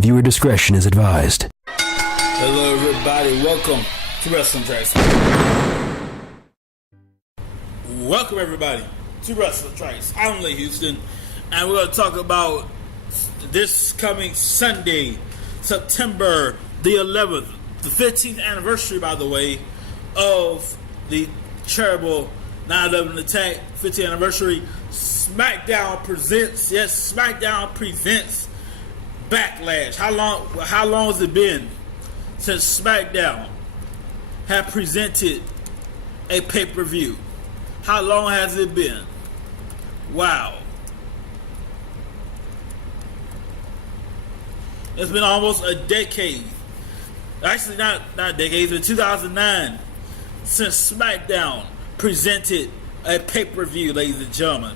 Viewer discretion is advised. Hello, everybody. Welcome to Wrestling Tracks. Welcome, everybody, to Wrestling Tracks. I'm Lee Houston, and we're going to talk about this coming Sunday, September the 11th, the 15th anniversary, by the way, of the terrible 9/11 attack. 15th anniversary. SmackDown presents Backlash. How long has it been since SmackDown have presented a pay-per-view? How long has it been? Wow. It's been almost a decade. Actually, not a decade. It's been 2009 since SmackDown presented a pay-per-view, ladies and gentlemen.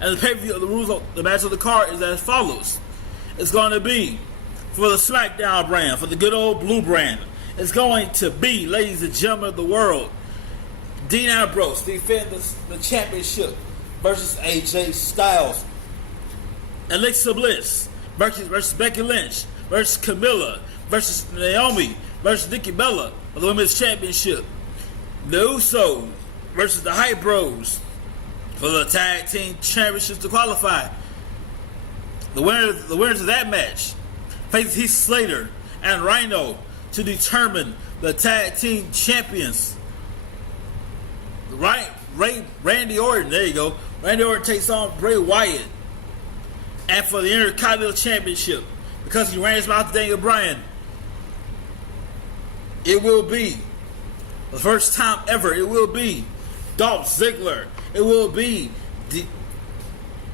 And the pay-per-view, the rules of the match of the card is as follows. It's going to be for the SmackDown brand, for the good old blue brand. It's going to be, ladies and gentlemen of the world, Dean Ambrose defends the championship versus AJ Styles. Alexa Bliss versus Becky Lynch versus Camilla versus Naomi versus Nikki Bella for the Women's Championship. The Usos versus the Hype Bros for the Tag Team Championships to qualify. The winners of that match face Heath Slater and Rhino to determine the Tag Team Champions. Randy Orton, there you go. Randy Orton takes on Bray Wyatt. And for the Intercontinental Championship, because he ran his mouth to Daniel Bryan, it will be the first time ever. It will be Dolph Ziggler. It will be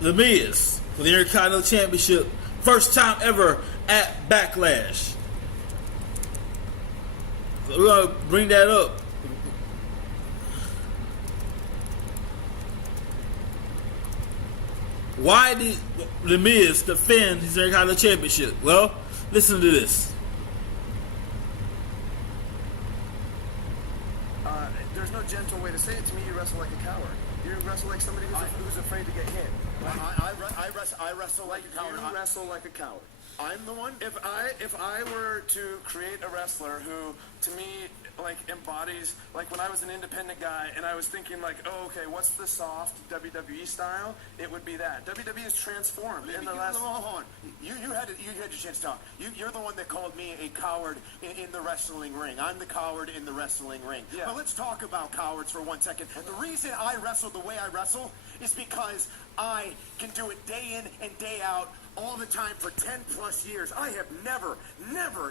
The Miz for the Intercontinental Championship. First time ever at Backlash. So we're going to bring that up. Why did The Miz defend his Intercontinental Championship? Well, listen to this. There's no gentle way to say it. To me, you wrestle like a coward. You wrestle like somebody who's afraid to get hit. I wrestle like a coward. You wrestle like a coward. I'm the one. If I were to create a wrestler who, to me, like embodies, like when I was an independent guy and I was thinking like, oh, okay, what's the soft WWE style? It would be that. WWE is transformed in the last. Hold on. You had your chance to talk. You're the one that called me a coward in the wrestling ring. I'm the coward in the wrestling ring. Yeah. But let's talk about cowards for 1 second. The reason I wrestle the way I wrestle is because I can do it day in and day out, all the time for 10 plus years. I have never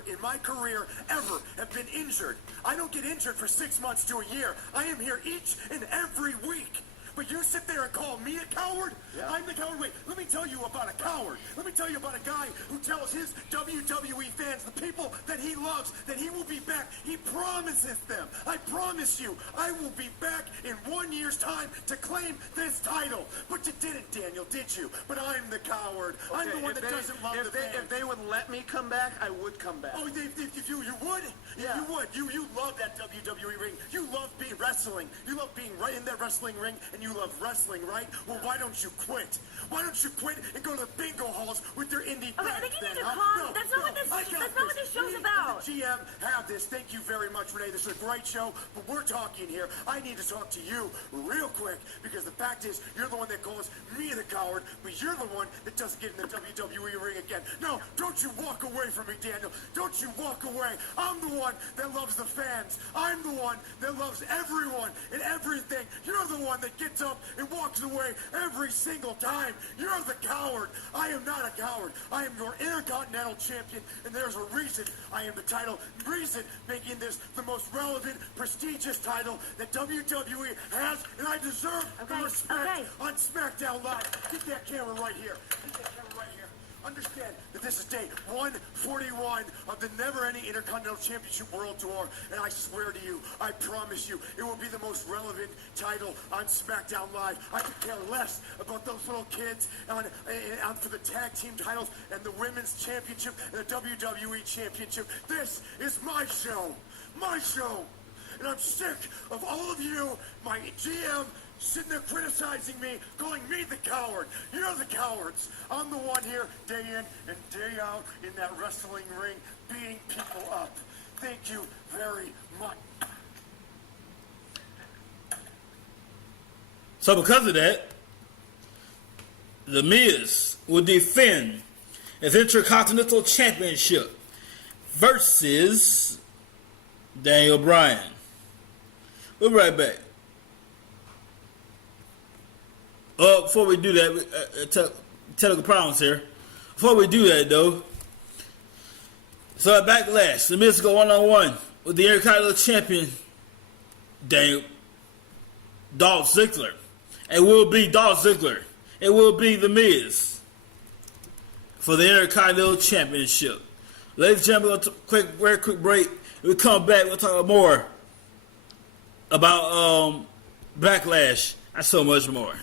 in my career ever have been injured. I don't get injured for 6 months to a year. I am here each and every week. But you sit there and call me a coward? Yeah. I'm the coward. Wait, let me tell you about a coward. Let me tell you about a guy who tells his WWE fans, the people that he loves, that he will be back. He promises them. I promise you, I will be back in 1 year's time to claim this title. But you didn't, Daniel, did you? But I'm the coward. Okay, I'm the one that doesn't love the fans. If they would let me come back, I would come back. Oh, if you would? Yeah. You would. You love that WWE ring. You love being wrestling. You love being right in that wrestling ring, and you love wrestling, right? Well, why don't you quit? Why don't you quit and go to the bingo halls with your indie friends? I think you need to calm. That's not what this show's about. The GM have this. Thank you very much, Renee. This is a great show, but we're talking here. I need to talk to you real quick because the fact is, you're the one that calls me the coward, but you're the one that doesn't get in the WWE ring again. No, don't you walk away from me, Daniel. Don't you walk away. I'm the one that loves the fans. I'm the one that loves everyone and everything. You're the one that gets up and walks away every single time. You're the coward. I am not a coward. I am your Intercontinental Champion, and there's a reason I am the title. Reason making this the most relevant, prestigious title that WWE has, and I deserve the respect on SmackDown Live. Get that camera right here. Get that camera right here. Understand that this is day 141 of the never-ending Intercontinental Championship World Tour, and I swear to you, I promise you, it will be the most relevant title on SmackDown Live. I could care less about those little kids on for the tag team titles and the Women's Championship and the WWE Championship. This is my show. My show. And I'm sick of all of you, my GM, sitting there criticizing me, calling me the coward. You're the cowards. I'm the one here day in and day out in that wrestling ring beating people up. Thank you very much. So because of that, The Miz will defend his Intercontinental Championship versus Daniel Bryan. We'll be right back. Before we do that, technical problems here. Before we do that, though, so at Backlash, The Miz go one-on-one with the Intercontinental Champion, Dolph Ziggler. It will be Dolph Ziggler. It will be The Miz for the Intercontinental Championship. Ladies and gentlemen, very quick break. When we come back, we'll talk more about Backlash and so much more.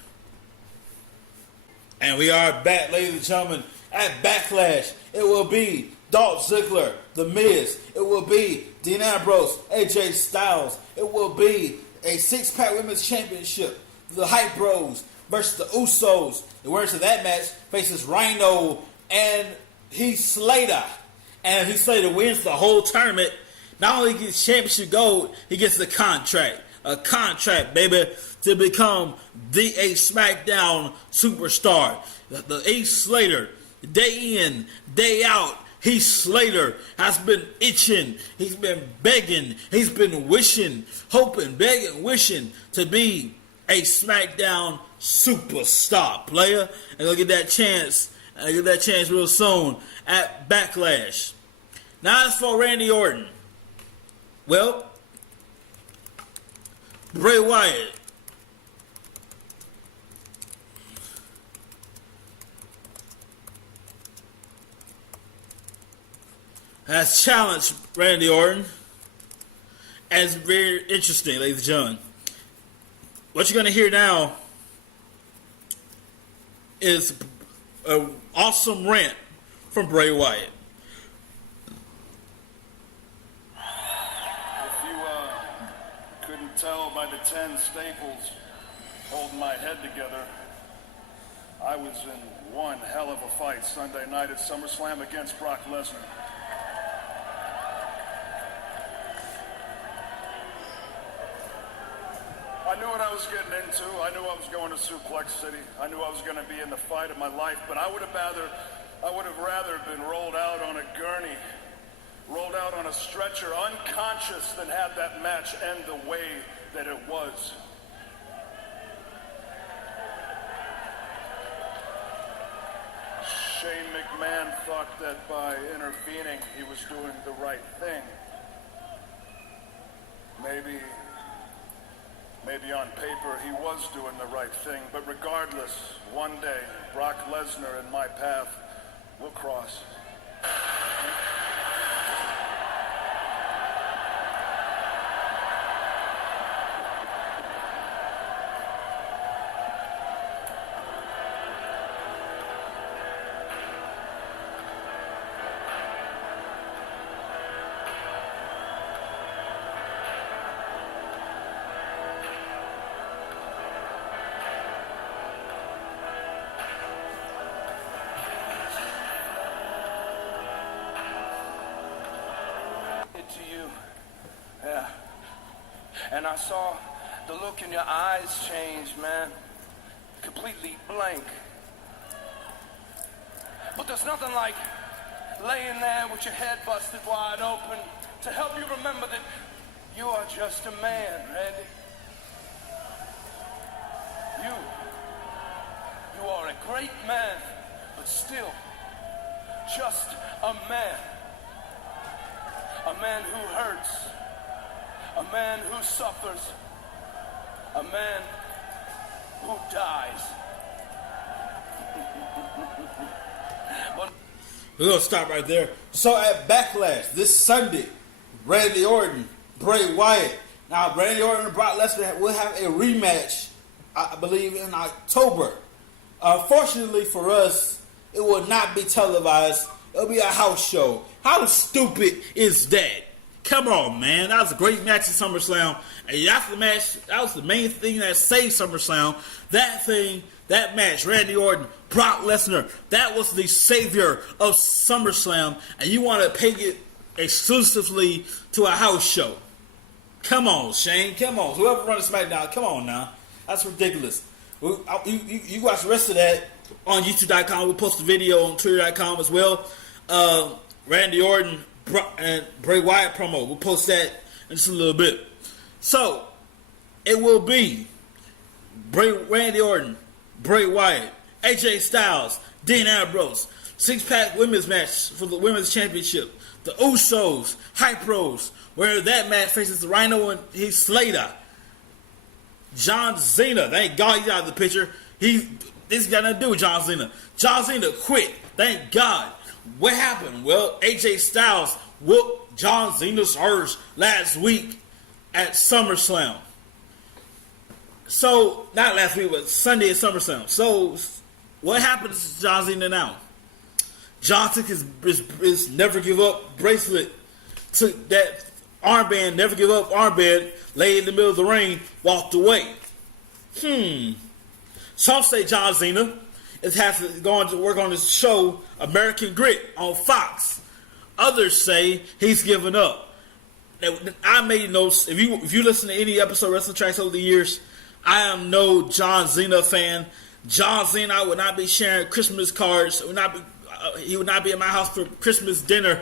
And we are back, ladies and gentlemen, at Backlash. It will be Dolph Ziggler, The Miz. It will be Dean Ambrose, AJ Styles. It will be a six-pack women's championship. The Hype Bros versus the Usos. The winners of that match faces Rhino and Heath Slater. And if Heath Slater wins the whole tournament, not only gets championship gold, he gets the contract. A contract, baby, to become the SmackDown superstar. The Heath Slater, day in, day out, Heath Slater has been itching. He's been begging. He's been wishing, hoping, begging, wishing to be a SmackDown superstar player. And he'll get that chance. And he'll get that chance real soon at Backlash. Now as for Randy Orton. Well, Bray Wyatt has challenged Randy Orton. And it's very interesting, ladies and gentlemen. What you're going to hear now is an awesome rant from Bray Wyatt. If you couldn't tell by the 10 staples holding my head together, I was in one hell of a fight Sunday night at SummerSlam against Brock Lesnar. I knew what I was getting into. I knew I was going to Suplex City. I knew I was going to be in the fight of my life, but I would have rather been rolled out on a gurney, rolled out on a stretcher, unconscious, than have that match end the way that it was. Shane McMahon thought that by intervening, he was doing the right thing. Maybe on paper he was doing the right thing, but regardless, one day, Brock Lesnar and my path will cross. To you, yeah, and I saw the look in your eyes change, man, completely blank. But there's nothing like laying there with your head busted wide open to help you remember that you are just a man, Randy. You are a great man, but still just a man. A man who hurts, a man who suffers, a man who dies. We're going to stop right there. So at Backlash this Sunday, Randy Orton, Bray Wyatt. Now, Randy Orton and Brock Lesnar will have a rematch, I believe, in October. Unfortunately for us, it will not be televised. It'll be a house show. How stupid is that? Come on, man. That was a great match at SummerSlam. And that's the match. That was the main thing that saved SummerSlam. That match, Randy Orton, Brock Lesnar, that was the savior of SummerSlam. And you want to pay it exclusively to a house show. Come on, Shane. Come on. Whoever runs SmackDown, come on now. That's ridiculous. You watch the rest of that on YouTube.com. We'll post the video on Twitter.com as well. Randy Orton and Bray Wyatt promo. We'll post that in just a little bit. So, it will be Randy Orton, Bray Wyatt, AJ Styles, Dean Ambrose, six-pack women's match for the women's championship. The Usos, Hype Bros, where that match faces the Rhino and Heath Slater. John Cena, thank God he's out of the picture. This got nothing to do with John Cena. John Cena quit, thank God. What happened? Well, AJ Styles whooped John Cena's ass last week at SummerSlam. So, not last week, but Sunday at SummerSlam. So, what happens to John Cena now? John took his Never Give Up bracelet, took that armband, Never Give Up armband, laid in the middle of the ring, walked away. Some say John Cena is going to work on his show, American Grit, on Fox. Others say he's given up. I made notes. If you listen to any episode of Wrestling Tracks over the years, I am no John Cena fan. John Cena would not be sharing Christmas cards. He would not be at my house for Christmas dinner.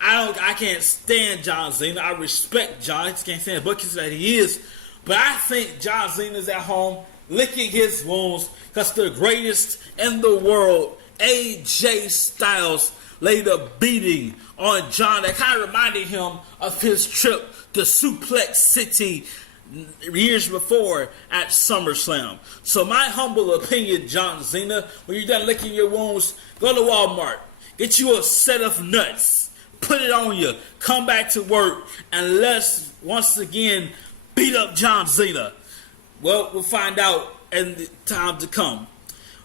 I can't stand John Cena. I respect John. I just can't stand the buckets that he is. But I think John Cena is at home licking his wounds because the greatest in the world, AJ Styles, laid a beating on John that kind of reminded him of his trip to Suplex City years before at SummerSlam. So my humble opinion, John Cena, when you're done licking your wounds, go to Walmart, get you a set of nuts, put it on you, come back to work, and let's once again beat up John Cena. Well, we'll find out in the time to come.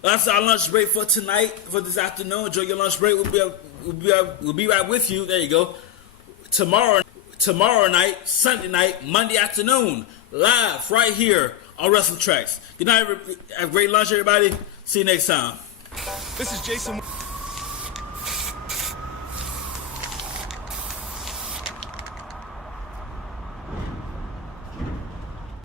Well, that's our lunch break for tonight, for this afternoon. Enjoy your lunch break. We'll be right with you. There you go. Tomorrow night, Sunday night, Monday afternoon, live right here on Wrestling Tracks. Good night. Have a great lunch, everybody. See you next time. This is Jason.